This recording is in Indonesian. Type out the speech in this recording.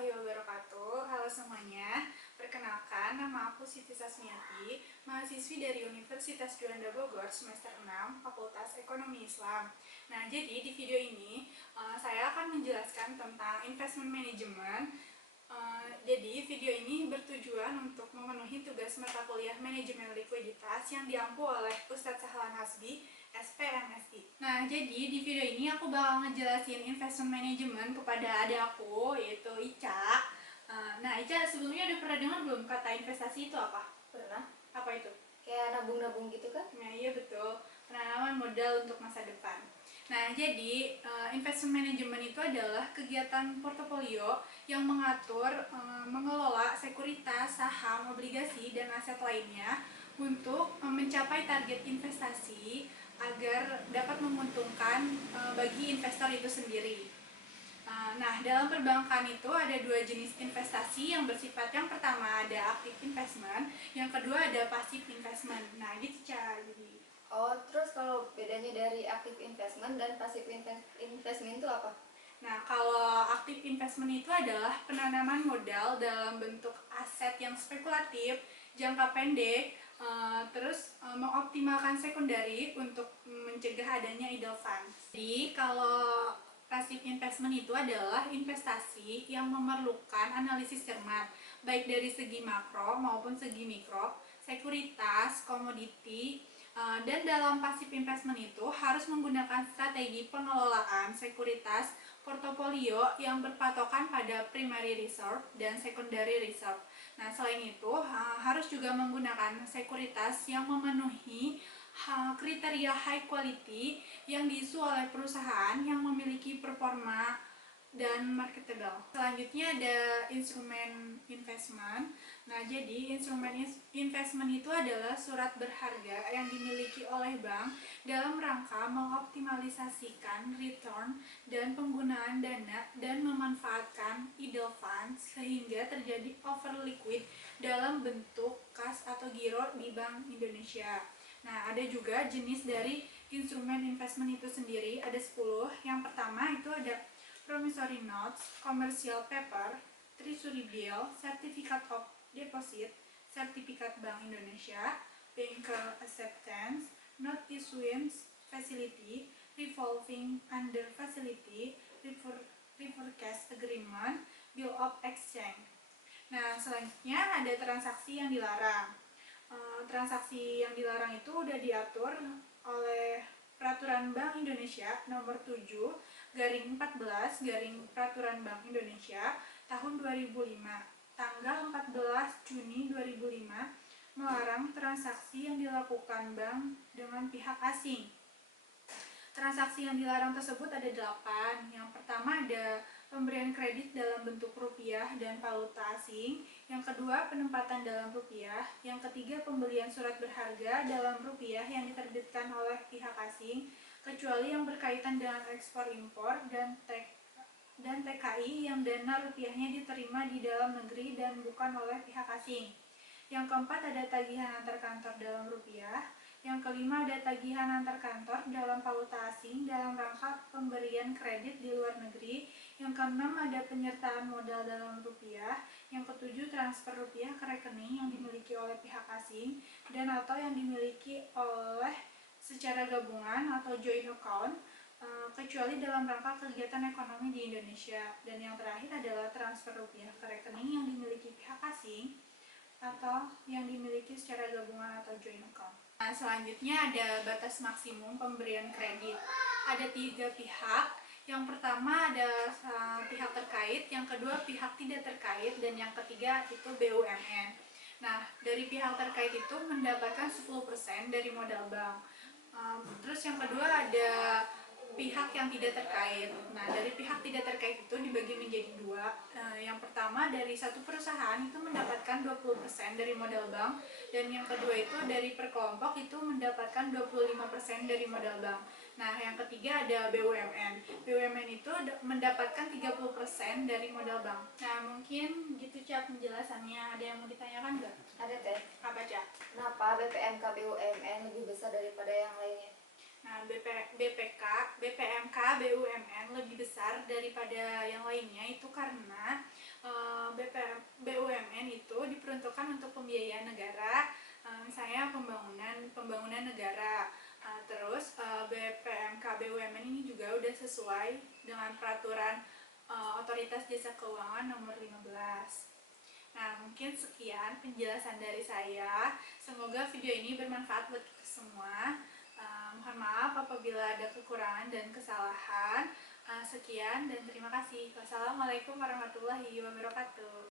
warahmatullahi wabarakatuh. Halo semuanya, perkenalkan nama aku Siti Sasmiati, mahasiswi dari Universitas Juanda Bogor semester 6, Fakultas Ekonomi Islam. Nah, jadi di video ini saya akan menjelaskan tentang investment management. Jadi video ini bertujuan untuk memenuhi tugas mata kuliah manajemen likuiditas yang diampu oleh Ustadz Sahlan Hasbi, SPMSI. Nah, jadi di video ini aku bakal ngejelasin investment management kepada adik aku, yaitu Ica. Nah, Ica sebelumnya udah pernah dengar belum kata investasi itu apa? Pernah. Apa itu? Kayak nabung-nabung gitu kan? Nah, iya betul. Penanaman modal untuk masa depan. Nah, jadi investment management itu adalah kegiatan portofolio yang mengatur, mengelola sekuritas, saham, obligasi, dan aset lainnya untuk mencapai target investasi agar dapat menguntungkan bagi investor itu sendiri. Nah, dalam perbankan itu ada dua jenis investasi yang bersifat, yang pertama ada active investment, yang kedua ada passive investment. Nah, gitu cara jadi. Oh, terus kalau bedanya dari active investment dan passive investment itu apa? Nah, kalau active investment itu adalah penanaman modal dalam bentuk aset yang spekulatif, jangka pendek, terus mengoptimalkan sekundari untuk mencegah adanya idle funds. Jadi, kalau passive investment itu adalah investasi yang memerlukan analisis cermat, baik dari segi makro maupun segi mikro, sekuritas, komoditi, dan dalam passive investment itu harus menggunakan strategi pengelolaan sekuritas portofolio yang berpatokan pada primary reserve dan secondary reserve. Nah, selain itu harus juga menggunakan sekuritas yang memenuhi kriteria high quality yang diisu oleh perusahaan yang memiliki performa dan marketable. Selanjutnya ada instrumen investment. Nah, jadi instrumen investment itu adalah surat berharga yang dimiliki oleh bank dalam rangka mengoptimalisasikan return dan penggunaan dana dan memanfaatkan idle funds sehingga terjadi over liquid dalam bentuk kas atau giro di Bank Indonesia. Nah, ada juga jenis dari instrumen investment itu sendiri, ada 10. Yang pertama itu ada promissory notes, commercial paper, treasury bill, certificate of deposit, sertifikat Bank Indonesia, banker acceptance, note issuance facility, revolving under facility, reforecast agreement, bill of exchange. Nah, selanjutnya ada transaksi yang dilarang. Transaksi yang dilarang itu udah diatur oleh Peraturan Bank Indonesia nomor 7/14 Peraturan Bank Indonesia tahun 2005, tanggal 14 Juni 2005, melarang transaksi yang dilakukan bank dengan pihak asing. Transaksi yang dilarang tersebut ada 8. Yang pertama ada pemberian kredit dalam bentuk rupiah dan valuta asing. Yang kedua, penempatan dalam rupiah. Yang ketiga, pembelian surat berharga dalam rupiah yang diterbitkan oleh pihak asing, kecuali yang berkaitan dengan ekspor impor dan TKI yang dana rupiahnya diterima di dalam negeri dan bukan oleh pihak asing. Yang keempat, ada tagihan antar kantor dalam rupiah. Yang kelima, ada tagihan antar kantor dalam valuta asing dalam rangka pemberian kredit di luar negeri. Yang keenam, ada penyertaan modal dalam rupiah. Yang ketujuh, transfer rupiah ke rekening yang dimiliki oleh pihak asing dan atau yang dimiliki oleh secara gabungan atau joint account, kecuali dalam rangka kegiatan ekonomi di Indonesia. Dan yang terakhir adalah transfer rupiah ke rekening yang dimiliki pihak asing atau yang dimiliki secara gabungan atau joint account. Nah, selanjutnya ada batas maksimum pemberian kredit. Ada 3 pihak. Yang pertama ada pihak terkait, yang kedua pihak tidak terkait, dan yang ketiga itu BUMN. Nah, dari pihak terkait itu mendapatkan 10% dari modal bank. Terus yang kedua ada pihak yang tidak terkait. Nah, dari pihak tidak terkait itu dibagi menjadi 2. Yang pertama, dari satu perusahaan itu mendapatkan 20% dari modal bank, dan yang kedua itu dari per kelompok itu mendapatkan 25% dari modal bank. Nah, yang ketiga ada BUMN. BUMN itu mendapatkan 30% dari modal bank. Nah, mungkin gitu Cak penjelasannya. Ada yang mau ditanyakan nggak? Ada teh. Apa Cak? Kenapa BPMK BUMN lebih besar daripada yang lainnya? Nah, BPMK, BUMN lebih besar daripada yang lainnya itu karena BUMN itu diperuntukkan untuk pembiayaan negara, misalnya pembangunan negara. Terus BPMK BUMN ini juga udah sesuai dengan peraturan Otoritas Jasa Keuangan nomor 15. Nah, mungkin sekian penjelasan dari saya. Semoga video ini bermanfaat buat kita semua. Mohon maaf apabila ada kekurangan dan kesalahan. Sekian dan terima kasih. Wassalamualaikum warahmatullahi wabarakatuh.